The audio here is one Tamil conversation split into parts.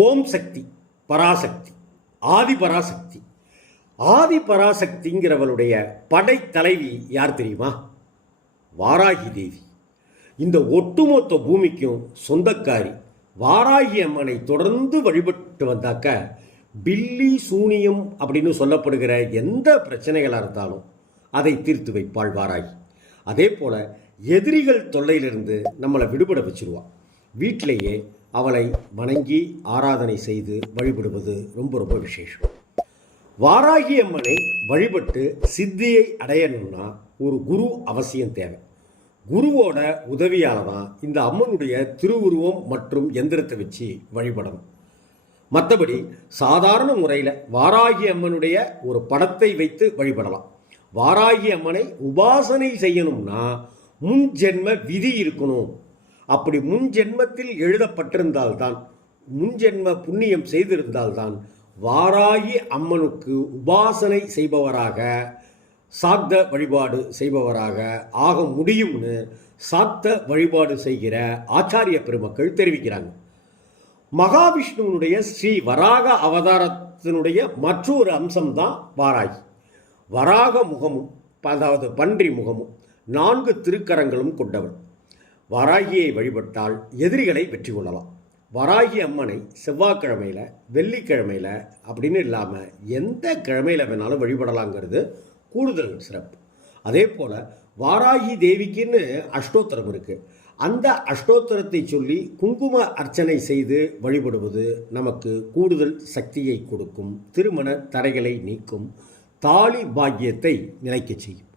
ஓம் சக்தி பராசக்தி ஆதி பராசக்தி. ஆதி பராசக்திங்கிறவளுடைய படைத்தலைவி யார் தெரியுமா? வாராகி தேவி. இந்த ஒட்டுமொத்த பூமிக்கும் சொந்தக்காரி வாராகி அம்மனை தொடர்ந்து வழிபட்டு வந்தாக்க பில்லி சூனியம் அப்படின்னு சொல்லப்படுகிற எந்த பிரச்சனைகளாக இருந்தாலும் அதை தீர்த்து வைப்பாள் வாராகி. அதே போல் எதிரிகள் தொல்லையிலிருந்து நம்மளை விடுபட வச்சுருவாள் வீட்டிலேயே அவளை வணங்கி ஆராதனை செய்து வழிபடுவது ரொம்ப ரொம்ப விசேஷம். வாராகி அம்மனை வழிபட்டு சித்தியை அடையணும்னா ஒரு குரு அவசியம் தேவை. குருவோட உதவியால் தான் இந்த அம்மனுடைய திருவுருவம் மற்றும் எந்திரத்தை வச்சு வழிபடணும். மற்றபடி சாதாரண முறையில் வாராகி அம்மனுடைய ஒரு படத்தை வைத்து வழிபடலாம். வாராகி அம்மனை உபாசனை செய்யணும்னா முன் ஜென்ம விதி இருக்கணும். அப்படி முன் ஜென்மத்தில் எழுதப்பட்டிருந்தால்தான் முன்ஜென்ம புண்ணியம் செய்திருந்தால்தான் வாராகி அம்மனுக்கு உபாசனை செய்பவராக சாத்த வழிபாடு செய்பவராக ஆக முடியும்னு சாத்த வழிபாடு செய்கிற ஆச்சாரிய பெருமக்கள் தெரிவிக்கிறாங்க. மகாவிஷ்ணுவனுடைய ஸ்ரீ வராக அவதாரத்தினுடைய மற்றொரு அம்சம்தான் வாராகி. வராக முகமும் அதாவது பன்றி முகமும் நான்கு திருக்கரங்களும் கொண்டவர் வராகியை வழிபட்டால் எதிரிகளை வெற்றி கொள்ளலாம். வராகி அம்மனை செவ்வாய்க்கிழமையில் வெள்ளிக்கிழமையில் அப்படின்னு இல்லாமல் எந்த கிழமையில் வேணாலும் வழிபடலாங்கிறது கூடுதல் சிறப்பு. அதே போல் வாராகி தேவிக்குன்னு அஷ்டோத்தரம் இருக்குது அந்த அஷ்டோத்தரத்தை சொல்லி குங்கும அர்ச்சனை செய்து வழிபடுவது நமக்கு கூடுதல் சக்தியை கொடுக்கும். திருமண தடைகளை நீக்கும் தாலி பாக்கியத்தை நிலைக்கச் செய்யும்.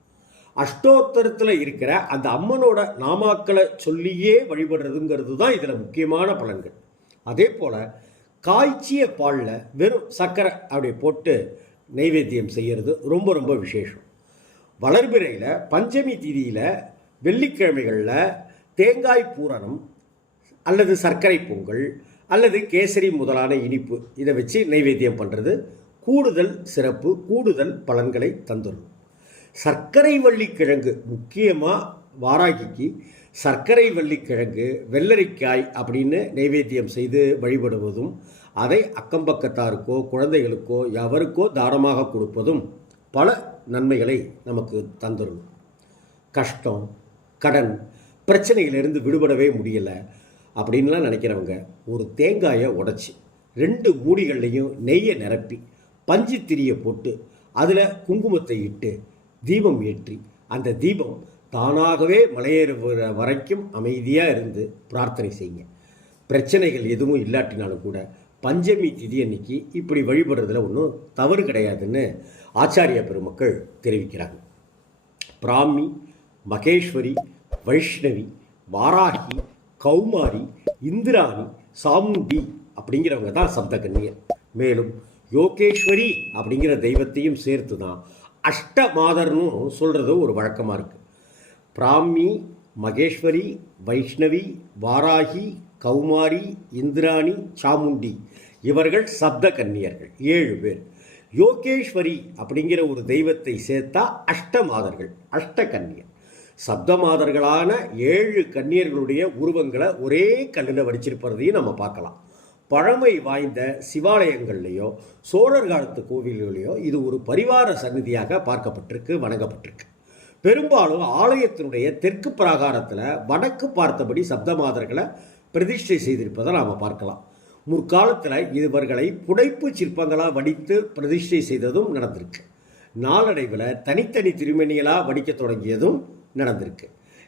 அஷ்டோத்தரத்தில் இருக்கிற அந்த அம்மனோட நாமாக்களை சொல்லியே வழிபடுறதுங்கிறது தான் இதில் முக்கியமான பலன்கள். அதே போல் காய்ச்சிய பாலில் வெறும் சர்க்கரை அப்படி போட்டு நைவேத்தியம் செய்கிறது ரொம்ப ரொம்ப விசேஷம். வளர்பிறையில் பஞ்சமி திதியில் வெள்ளிக்கிழமைகளில் தேங்காய் பூரணம் அல்லது சர்க்கரை பொங்கல் அல்லது கேசரி முதலான இனிப்பு இதை வச்சு நைவேத்தியம் பண்ணுறது கூடுதல் சிறப்பு கூடுதல் பலன்களை தந்துடும். சர்க்கரை வள்ளிக்கிழங்கு முக்கியமாக வாராகிக்கு சர்க்கரை வள்ளிக்கிழங்கு வெள்ளரிக்காய் அப்படின்னு நைவேத்தியம் செய்து வழிபடுவதும் அதை அக்கம்பக்கத்தாருக்கோ குழந்தைகளுக்கோ எவருக்கோ தாரமாக கொடுப்பதும் பல நன்மைகளை நமக்கு தந்துடும் கஷ்டம் கடன் பிரச்சனையிலிருந்து விடுபடவே முடியலை அப்படின்லாம் நினைக்கிறவங்க ஒரு தேங்காயை உடைச்சி ரெண்டு மூடிகள்லையும் நெய்யை நிரப்பி பஞ்சு திரியை போட்டு அதில் குங்குமத்தை இட்டு தீபம் ஏற்றி அந்த தீபம் தானாகவே மலையேறுகிற வரைக்கும் அமைதியாக இருந்து பிரார்த்தனை செய்யுங்க. பிரச்சனைகள் எதுவும் இல்லாட்டினாலும் கூட பஞ்சமி திதி அன்னைக்கு இப்படி வழிபடுறதுல ஒன்றும் தவறு கிடையாதுன்னு ஆச்சாரிய பெருமக்கள் தெரிவிக்கிறாங்க. பிராமி மகேஸ்வரி வைஷ்ணவி வாராகி கௌமாரி இந்திராணி சாமுண்டி அப்படிங்கிறவங்க தான் சப்தகன்னியர் மேலும் யோகேஸ்வரி அப்படிங்கிற தெய்வத்தையும் சேர்த்து தான் அஷ்டமாதர்னு சொல்கிறது ஒரு வழக்கமாக இருக்குது பிராமி மகேஸ்வரி வைஷ்ணவி வாராகி கௌமாரி இந்திராணி சாமுண்டி. இவர்கள் சப்த கன்னியர்கள் ஏழு பேர். யோகேஸ்வரி அப்படிங்கிற ஒரு தெய்வத்தை சேர்த்தா அஷ்டமாதர்கள் அஷ்ட கன்னியர் சப்தமாதர்களான ஏழு கன்னியர்களுடைய உருவங்களை ஒரே கல்லில் வடிச்சிருப்பதையும் நம்ம பார்க்கலாம். பழமை வாய்ந்த சிவாலயங்கள்லேயோ சோழர் காலத்து கோவில்களையோ இது ஒரு பரிவார சந்நிதியாக பார்க்கப்பட்டிருக்கு வணங்கப்பட்டிருக்கு. பெரும்பாலும் ஆலயத்தினுடைய தெற்கு பிராகாரத்தில் வடக்கு பார்த்தபடி சப்தமாதர்களை பிரதிஷ்டை செய்திருப்பதை நாம் பார்க்கலாம். முற்காலத்தில் இவர்களை புடைப்பு சிற்பங்களாக வடித்து பிரதிஷ்டை செய்ததும் நடந்திருக்கு. நாளடைவில் தனித்தனி திருமணிகளாக வடிக்க தொடங்கியதும் நடந்திருக்கு.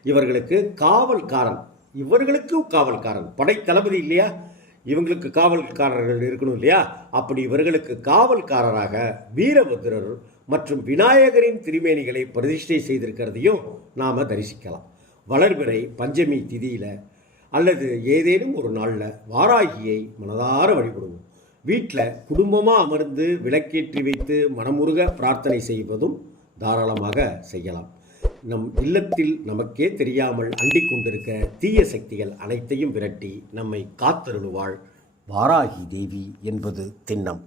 இவர்களுக்கு காவல்காரன் இவர்களுக்கும் காவல்காரன் படைத்தளபதி இல்லையா? இவங்களுக்கு காவல்காரர்கள் இருக்கணும் இல்லையா? அப்படி இவர்களுக்கு காவல்காரராக வீரபத்ரர் மற்றும் விநாயகரின் திருமேனிகளை பிரதிஷ்டை செய்திருக்கிறதையும் நாம் தரிசிக்கலாம். வளர்பிறை பஞ்சமி திதியில் அல்லது ஏதேனும் ஒரு நாளில் வாராகியை மனதார வழிபடுவோம். வீட்டில் குடும்பமாக அமர்ந்து விளக்கேற்றி வைத்து மனமுருக பிரார்த்தனை செய்வதும் தாராளமாக செய்யலாம். நம் இல்லத்தில் நமக்கே தெரியாமல் அண்டிக் கொண்டிருக்கிற தீய சக்திகள் அனைத்தையும் விரட்டி நம்மை காத்தருளுவாள். வாராகி தேவி என்பது திண்ணம்.